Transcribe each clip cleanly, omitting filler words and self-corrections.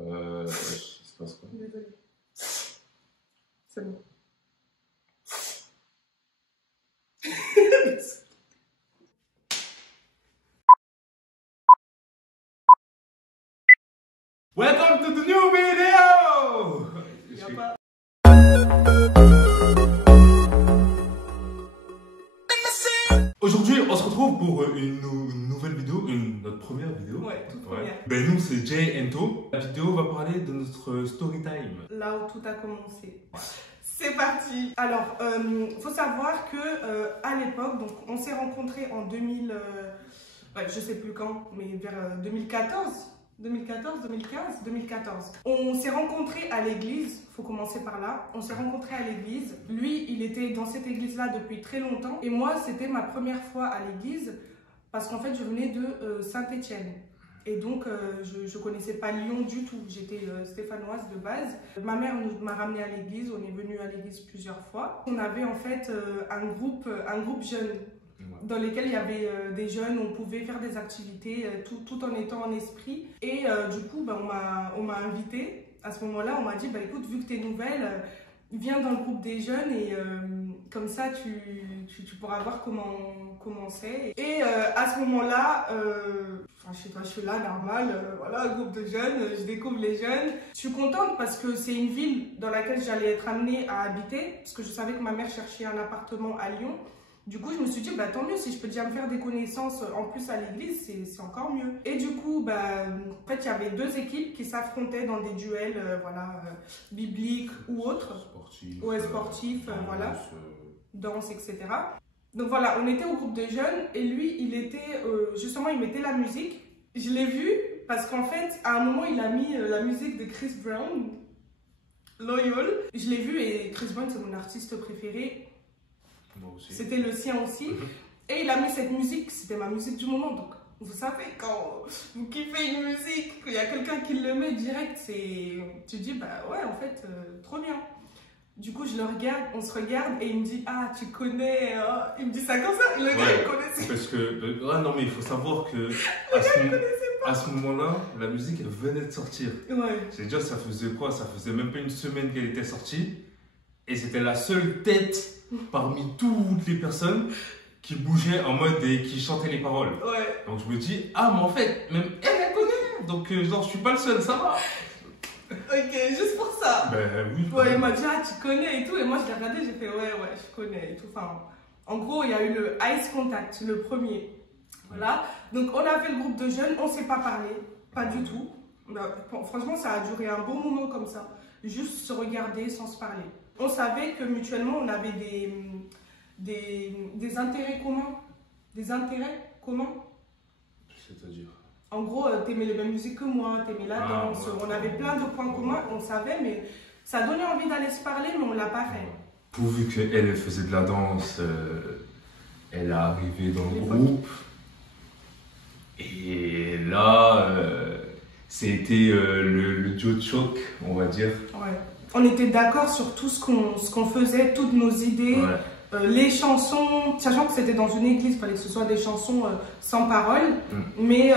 Il se passe quoi? Désolée. C'est bon. Welcome to the new video! Aujourd'hui, on se retrouve pour une nouvelle vidéo, notre première vidéo. Ouais, toute première. Ben nous, c'est Jay and To. La vidéo va parler de notre story time. Là où tout a commencé. C'est parti. Alors, faut savoir que à l'époque, donc on s'est rencontrés en 2000, je sais plus quand, mais vers 2014. 2014, 2015, 2014. On s'est rencontrés à l'église, faut commencer par là. On s'est rencontrés à l'église. Lui, il était dans cette église-là depuis très longtemps. Et moi, c'était ma première fois à l'église parce qu'en fait, je venais de Saint-Étienne. Et donc, je ne connaissais pas Lyon du tout. J'étais stéphanoise de base. Ma mère m'a ramenée à l'église. On est venu à l'église plusieurs fois. On avait en fait un groupe jeune, dans lesquels il y avait des jeunes, on pouvait faire des activités tout en étant en esprit. Et du coup, on m'a invitée. À ce moment-là, on m'a dit, écoute, vu que tu es nouvelle, viens dans le groupe des jeunes et comme ça, tu pourras voir comment c'est. Et à ce moment-là, chez toi, je suis là, normal, voilà, un groupe de jeunes, je découvre les jeunes. Je suis contente parce que c'est une ville dans laquelle j'allais être amenée à habiter, parce que je savais que ma mère cherchait un appartement à Lyon. Du coup, je me suis dit, tant mieux, si je peux déjà me faire des connaissances en plus à l'église, c'est encore mieux. Et du coup, en fait, il y avait deux équipes qui s'affrontaient dans des duels, bibliques ou autres. Sportifs. Ouais, sportifs, voilà. Danse, etc. Donc voilà, on était au groupe des jeunes et lui, il était, justement, il mettait la musique. Je l'ai vu parce qu'en fait, à un moment, il a mis la musique de Chris Brown, Loyal. Je l'ai vu et Chris Brown, c'est mon artiste préféré. C'était le sien aussi. Et il a mis cette musique, c'était ma musique du moment. Donc, vous savez, quand vous kiffez une musique, qu'il y a quelqu'un qui le met direct, tu dis, ouais, en fait, trop bien. Du coup, je le regarde, on se regarde et il me dit, ah, tu connais. Il me dit ça comme ça. Le gars, il connaissait. Parce que, non, mais il faut savoir que à ce moment-là, la musique, elle venait de sortir. Ouais. C'est-à-dire, ça faisait quoi? Ça faisait même pas une semaine qu'elle était sortie. Et c'était la seule tête parmi toutes les personnes qui bougeaient en mode et qui chantaient les paroles. Ouais. Donc je me dis, ah, mais en fait, même elle connaît. Donc, genre, je suis pas le seul, ça va. Ok, juste pour ça. Oui. Ouais, il m'a dit, ah, tu connais et tout. Et moi, je l'ai regardé, j'ai fait, ouais, je connais et tout. Enfin, en gros, il y a eu le Ice Contact, le premier. Voilà. Donc, on a fait le groupe de jeunes, on s'est pas parlé, pas du tout. Franchement, ça a duré un bon moment comme ça. Juste se regarder sans se parler. On savait que mutuellement, on avait des intérêts communs. Des intérêts communs. C'est-à-dire? En gros, t'aimais les mêmes musiques que moi, t'aimais la danse. Ouais. On avait plein de points communs, on savait, mais ça donnait envie d'aller se parler, mais on l'a pas fait. Pourvu qu'elle faisait de la danse, elle est arrivée dans le groupe. Et là, c'était le duo de choc, on va dire. Ouais. On était d'accord sur tout ce qu'on faisait, toutes nos idées, les chansons, sachant que c'était dans une église, il fallait que ce soit des chansons sans paroles, mais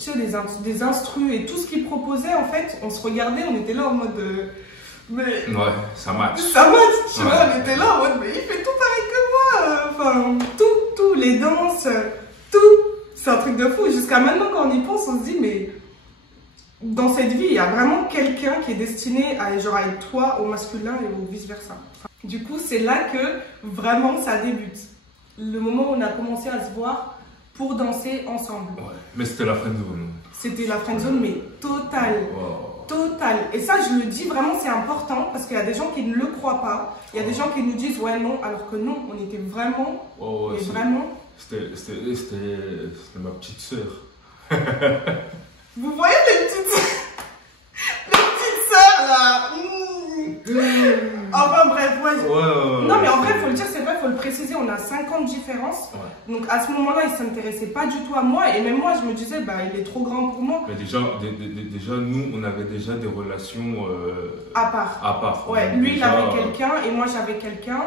tu sais, des instrus et tout ce qu'ils proposaient, en fait, on se regardait, on était là en mode... mais ouais, ça match. Ça match, tu vois, on était là en mode, mais il fait tout pareil que moi, tout, les danses, tout, c'est un truc de fou. Jusqu'à maintenant, quand on y pense, on se dit, mais... Dans cette vie, il y a vraiment quelqu'un qui est destiné à être toi au masculin et au vice-versa. Du coup, c'est là que vraiment ça débute. Le moment où on a commencé à se voir pour danser ensemble. Ouais, mais c'était la friendzone. C'était la friendzone, mais totale. Wow. Totale. Et ça, je le dis vraiment, c'est important parce qu'il y a des gens qui ne le croient pas. Il y a des gens qui nous disent ouais, non, alors que non, on était vraiment. Ouais, vraiment. C'était ma petite sœur. Vous voyez les petites sœurs là. Enfin bref, non mais en vrai, il faut le dire, c'est vrai, il faut le préciser, on a 5 ans de différence. Ouais. Donc à ce moment-là, il ne s'intéressait pas du tout à moi. Et même moi, je me disais, il est trop grand pour moi. Mais déjà nous, on avait déjà des relations à part. Ouais, lui, il avait quelqu'un et moi, j'avais quelqu'un.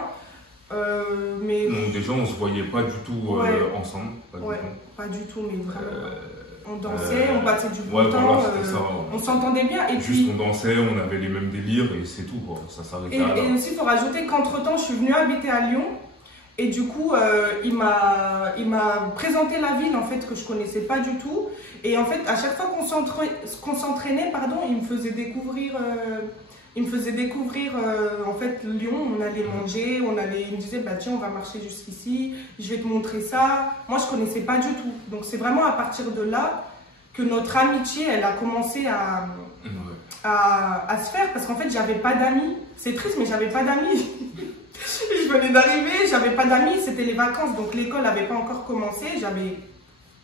Mais... Donc déjà, on ne se voyait pas du tout ensemble. Pas du tout, mais vraiment. On dansait, on passait du bon ouais, temps, voilà, c'était ça. on s'entendait bien. Et Juste puis, on dansait, on avait les mêmes délires et c'est tout, quoi. Ça s'arrêtait là. et aussi, il faut rajouter qu'entre-temps, je suis venue habiter à Lyon. Et du coup, il m'a présenté la ville, en fait, que je connaissais pas du tout. Et en fait, à chaque fois qu'on s'entraînait, pardon, il me faisait découvrir, en fait, Lyon. On allait manger, il me disait, bah tiens, on va marcher jusqu'ici, je vais te montrer ça. Moi, je connaissais pas du tout. Donc, c'est vraiment à partir de là que notre amitié, elle a commencé à se faire. Parce qu'en fait, j'avais pas d'amis. C'est triste, mais j'avais pas d'amis. Je venais d'arriver, j'avais pas d'amis, c'était les vacances, donc l'école n'avait pas encore commencé, j'avais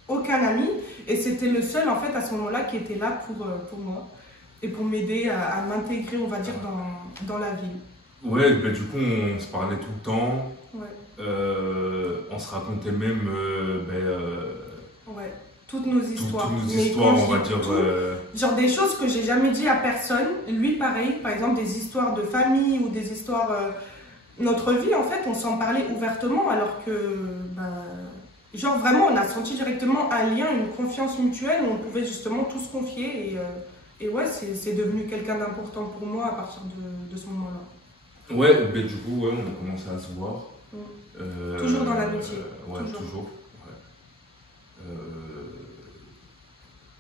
aucun ami et c'était le seul en fait à ce moment-là qui était là pour moi et pour m'aider à m'intégrer, on va dire, dans la ville. Ouais, bah, du coup on se parlait tout le temps, Ouais. on se racontait même Ouais. Toutes nos histoires. toutes nos histoires, on va dire. Genre des choses que j'ai jamais dit à personne, lui pareil, par exemple des histoires de famille ou des histoires... notre vie, en fait, on s'en parlait ouvertement alors que, genre vraiment, on a senti directement un lien, une confiance mutuelle où on pouvait justement tout se confier. Et ouais, c'est devenu quelqu'un d'important pour moi à partir de ce moment-là. Ouais, bah, du coup, ouais, on a commencé à se voir. Toujours dans l'amitié. Ouais, toujours.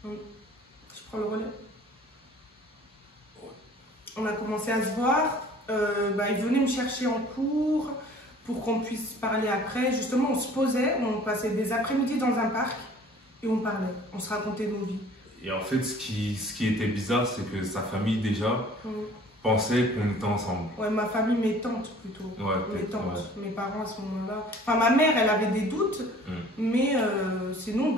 Ouais. Je prends le relais. Ouais. On a commencé à se voir. Il venait me chercher en cours pour qu'on puisse parler après. Justement, on se posait, on passait des après-midi dans un parc et on parlait, on se racontait nos vies. Et en fait, ce qui était bizarre, c'est que sa famille déjà pensait qu'on était ensemble. Ouais, ma famille, mes tantes plutôt. Ouais, mes tantes, mes parents à ce moment-là. Enfin, ma mère, elle avait des doutes, mais sinon,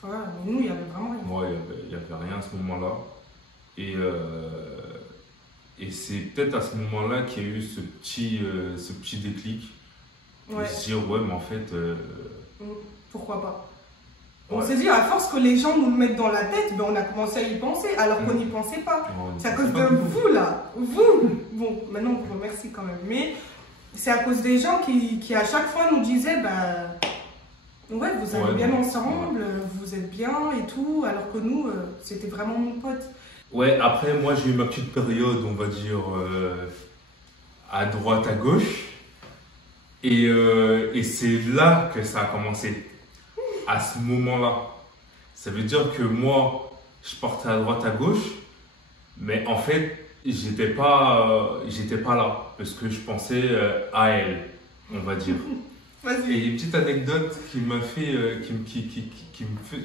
voilà, mais nous, il n'y avait vraiment rien. Ouais, il n'y avait rien à ce moment-là. Et c'est peut-être à ce moment-là qu'il y a eu ce petit déclic. Ouais. De se dire, ouais, mais en fait. Pourquoi pas? Ouais. On s'est dit, à force que les gens nous le mettent dans la tête, on a commencé à y penser, alors qu'on n'y pensait pas. C'est à cause de vous, là. Vous. Bon, maintenant, on vous remercie quand même. Mais c'est à cause des gens qui à chaque fois, nous disaient, ouais, vous allez bien ensemble, vous êtes bien et tout, alors que nous, c'était vraiment mon pote. Ouais, après, moi, j'ai eu ma petite période, on va dire, à droite, à gauche. Et c'est là que ça a commencé. À ce moment-là. Ça veut dire que moi, je partais à droite, à gauche. Mais en fait, j'étais pas là. Parce que je pensais à elle, on va dire. Vas-y. Et une petite anecdote qui m'a fait,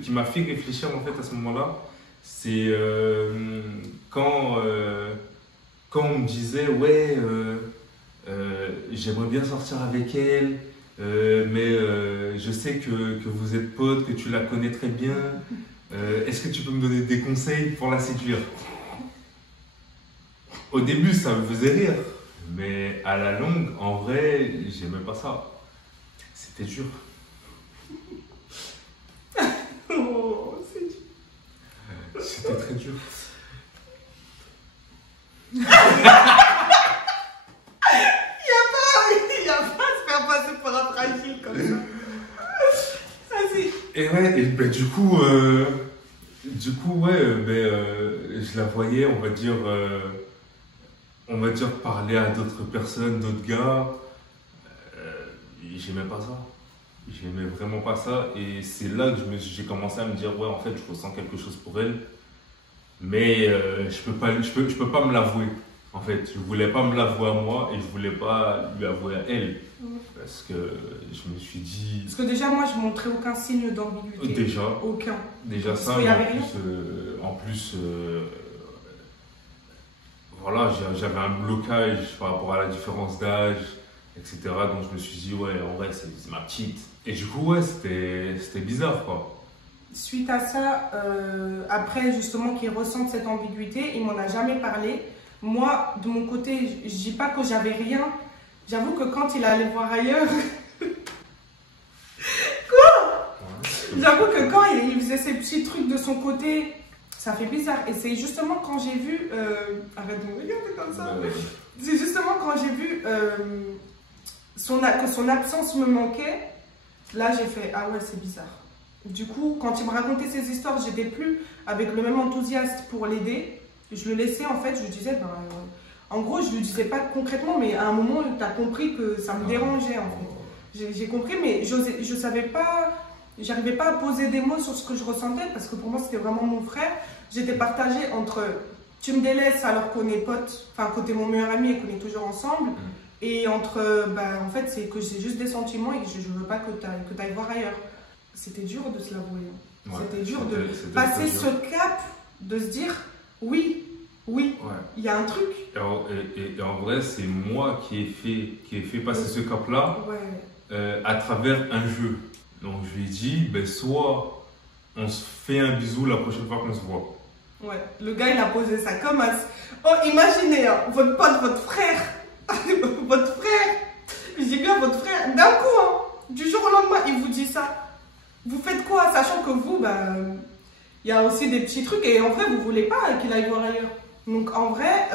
qui m'a fait réfléchir en fait à ce moment-là. C'est quand on me disait ouais j'aimerais bien sortir avec elle mais je sais que vous êtes potes, que tu la connais très bien, est-ce que tu peux me donner des conseils pour la séduire? Au début ça me faisait rire, mais à la longue en vrai j'aimais pas ça, c'était dur. C'était très dur. Il n'y a pas à se faire passer pour un fragile comme ça. Vas-y. Et ouais, et du coup, je la voyais, on va dire parler à d'autres personnes, d'autres gars. J'aimais pas ça. J'aimais vraiment pas ça. Et c'est là que j'ai commencé à me dire, ouais, en fait, je ressens quelque chose pour elle. Mais je peux pas me l'avouer. En fait, je voulais pas me l'avouer à moi et je voulais pas lui avouer à elle. Parce que je me suis dit... Parce que déjà, moi, je montrais aucun signe d'ambiguïté. Déjà. Aucun. Déjà ça, mais en plus, voilà, j'avais un blocage par rapport à la différence d'âge, etc. Donc je me suis dit, ouais, en vrai, c'est ma petite. Et du coup, ouais, c'était bizarre, quoi. Suite à ça, après justement qu'il ressente cette ambiguïté, il m'en a jamais parlé. Moi, de mon côté, je dis pas que j'avais rien. J'avoue que quand il allait voir ailleurs... Quoi? J'avoue que quand il faisait ces petits trucs de son côté, ça fait bizarre. Et c'est justement quand j'ai vu... Arrête de me regarder comme ça. C'est justement quand j'ai vu que son absence me manquait. Là, j'ai fait, ah ouais, c'est bizarre. Du coup, quand il me racontait ses histoires, j'étais plus avec le même enthousiasme pour l'aider. Je le laissais, en fait, je lui disais, ben, en gros, je lui disais pas concrètement, mais à un moment, tu as compris que ça me dérangeait, en fait. J'ai compris, mais je savais pas, j'arrivais pas à poser des mots sur ce que je ressentais, parce que pour moi, c'était vraiment mon frère. J'étais partagée entre, tu me délaisses alors qu'on est potes, enfin, côté mon meilleur ami et qu'on est toujours ensemble, et entre, ben, en fait, c'est que j'ai juste des sentiments et que je veux pas que tu ailles voir ailleurs. C'était dur de se l'avouer. Ouais, c'était dur de passer ce cap, de se dire oui, ouais. Il y a un truc. Et en vrai, c'est moi qui ai fait passer ce cap-là à travers un jeu. Donc je lui ai dit, ben, soit on se fait un bisou la prochaine fois qu'on se voit. Ouais, le gars il a posé ça comme un... Oh, imaginez, hein, votre pote, votre frère, votre frère, je dis bien votre frère, d'un coup, hein, du jour au lendemain, il vous dit ça. Vous faites quoi, sachant que vous, il y a aussi des petits trucs et en vrai, vous voulez pas qu'il aille voir ailleurs. Donc en vrai,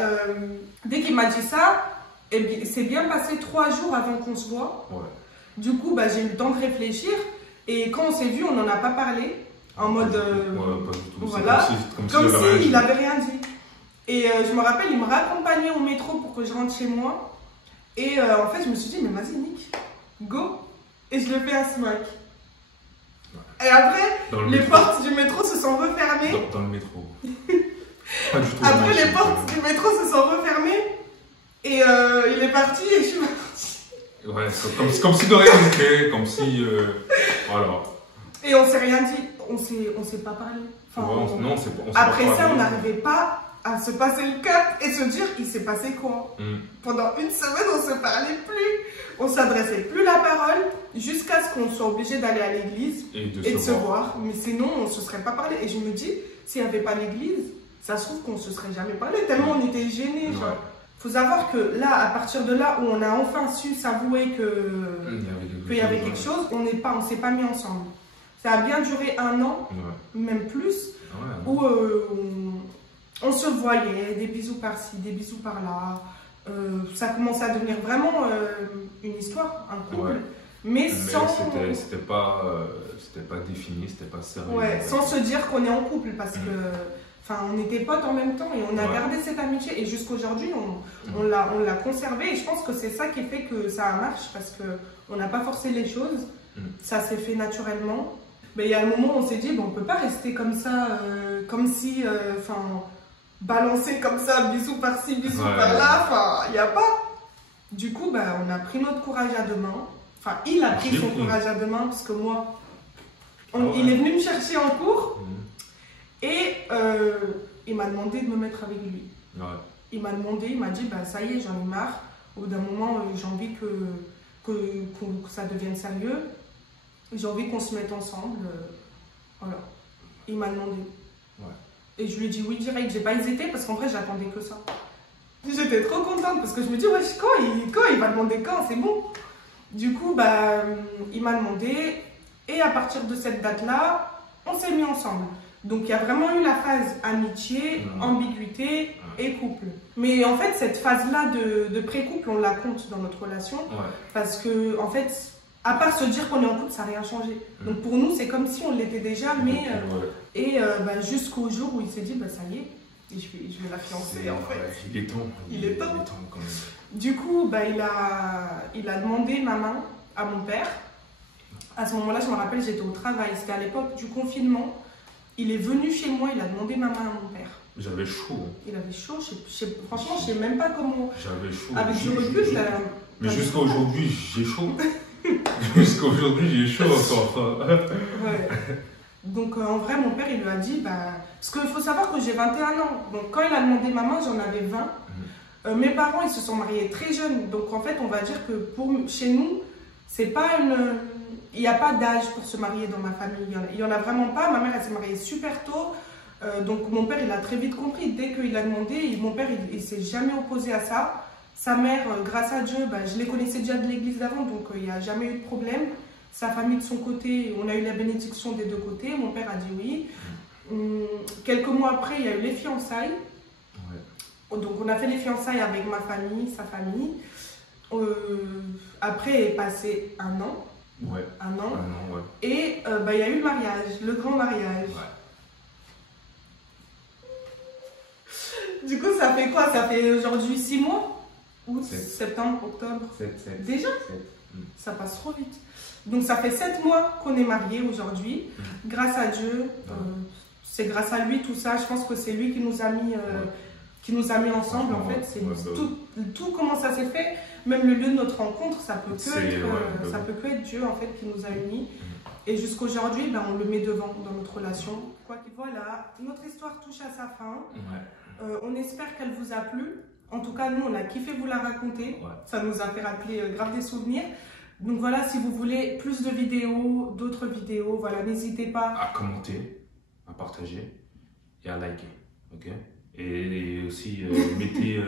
dès qu'il m'a dit ça, c'est bien passé 3 jours avant qu'on se voit. Ouais. Du coup, j'ai eu le temps de réfléchir et quand on s'est vu, on n'en a pas parlé. En mode... pas du tout. Voilà, comme si il n'avait rien dit. Et je me rappelle, il me raccompagnait au métro pour que je rentre chez moi. Et en fait, je me suis dit, mais vas-y, Nick, go. Et je le fais un smack. Et après, les portes du métro se sont refermées. Dans le métro. Pas du tout. Après, les portes du métro se sont refermées. Et il est parti et je suis partie. Ouais, comme si de rien n'était, comme si... voilà. Et on s'est rien dit. On s'est pas parlé. Enfin, non, après ça, on n'arrivait pas à se passer le cap et se dire, il s'est passé quoi. Pendant une semaine, on se parlait plus. On s'adressait plus la parole jusqu'à ce qu'on soit obligé d'aller à l'église et de se voir. Mais sinon, on ne se serait pas parlé. Et je me dis, s'il n'y avait pas l'église, ça se trouve qu'on ne se serait jamais parlé, tellement on était gênés. Il faut savoir que là, à partir de là où on a enfin su s'avouer qu'il y avait quelque chose, on ne s'est pas mis ensemble. Ça a bien duré 1 an, même plus, où on se voyait, des bisous par-ci, des bisous par-là. Ça commençait à devenir vraiment une histoire, un couple. Mais sans... C'était pas défini, c'était pas sérieux. Ouais, sans se dire qu'on est en couple, parce que... Enfin, on était potes en même temps et on a gardé cette amitié. Et jusqu'aujourd'hui, on l'a conservé. Et je pense que c'est ça qui fait que ça marche, parce qu'on n'a pas forcé les choses. Ça s'est fait naturellement. Mais il y a un moment où on s'est dit, bon, on ne peut pas rester comme ça, comme si... balancer comme ça, bisous par-ci, bisous par-là, enfin, il n'y a pas. Du coup, on a pris notre courage à 2 mains. Enfin, il a pris son courage à 2 mains, parce que moi, il est venu me chercher en cours et il m'a demandé de me mettre avec lui. Il m'a demandé, il m'a dit, ça y est, j'en ai marre. Au bout d'un moment, j'ai envie que ça devienne sérieux. J'ai envie qu'on se mette ensemble. Voilà. Il m'a demandé. Et je lui ai dit oui direct, j'ai pas hésité parce qu'en vrai j'attendais que ça. J'étais trop contente parce que je me dis ouais, quand il va demander quand, c'est bon. Du coup il m'a demandé et à partir de cette date-là, on s'est mis ensemble. Donc il y a vraiment eu la phase amitié, ambiguïté et couple. Mais en fait cette phase-là de pré-couple, on la compte dans notre relation parce que en fait, à part se dire qu'on est en couple, ça n'a rien changé. Donc pour nous, c'est comme si on l'était déjà, mais... jusqu'au jour où il s'est dit, ça y est, et je vais la fiancer en fait. Il est temps. Il est temps quand même. Du coup, il a demandé ma main à mon père. À ce moment-là, je me rappelle, j'étais au travail. C'était à l'époque du confinement. Il est venu chez moi, il a demandé ma main à mon père. J'avais chaud. Il avait chaud. Franchement, je ne sais même pas comment... J'avais chaud. Avec du recul, mais jusqu'à aujourd'hui, j'ai chaud. Jusqu'à aujourd'hui, j'ai chaud encore. Donc en vrai, mon père, il lui a dit, parce qu'il faut savoir que j'ai 21 ans. Donc quand il a demandé ma main, j'en avais 20. Mes parents, ils se sont mariés très jeunes. Donc en fait, on va dire que chez nous, c'est pas il n'y a pas d'âge pour se marier dans ma famille. Il n'y en a vraiment pas. Ma mère, elle s'est mariée super tôt. Donc mon père, il a très vite compris. Dès qu'il a demandé, mon père, il ne s'est jamais opposé à ça. Sa mère, grâce à Dieu, je les connaissais déjà de l'église d'avant, donc il n'y a jamais eu de problème. Sa famille de son côté, on a eu la bénédiction des 2 côtés. Mon père a dit oui. Quelques mois après, il y a eu les fiançailles. Donc on a fait les fiançailles avec ma famille, sa famille. Après est passé 1 an. Ouais. Un an. Un an, ouais. Et il y a eu le mariage, le grand mariage. Ouais. Du coup, ça fait quoi? Ça fait aujourd'hui 6 mois? Août, 7. septembre, octobre. 7. Déjà? 7. Ça passe trop vite. Donc ça fait 7 mois qu'on est mariés aujourd'hui. Grâce à Dieu, c'est grâce à lui tout ça. Je pense que c'est lui qui nous a mis ensemble en fait. C'est tout comment ça s'est fait. Même le lieu de notre rencontre, ça peut que être Dieu en fait qui nous a unis. Et jusqu'aujourd'hui, on le met devant dans notre relation. Voilà, notre histoire touche à sa fin. On espère qu'elle vous a plu. En tout cas, nous, on a kiffé vous la raconter. Ça nous a fait rappeler grave des souvenirs. Donc voilà, si vous voulez plus de vidéos, d'autres vidéos, voilà, n'hésitez pas à commenter, à partager et à liker. Ok? Et aussi, mettez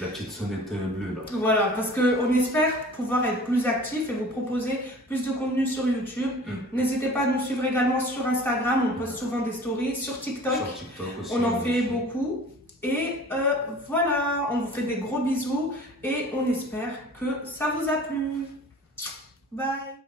la petite sonnette bleue là. Voilà, parce qu'on espère pouvoir être plus actifs et vous proposer plus de contenu sur YouTube. N'hésitez pas à nous suivre également sur Instagram. On poste souvent des stories. Sur TikTok, aussi, on en fait beaucoup. Et voilà, on vous fait des gros bisous et on espère que ça vous a plu. Bye!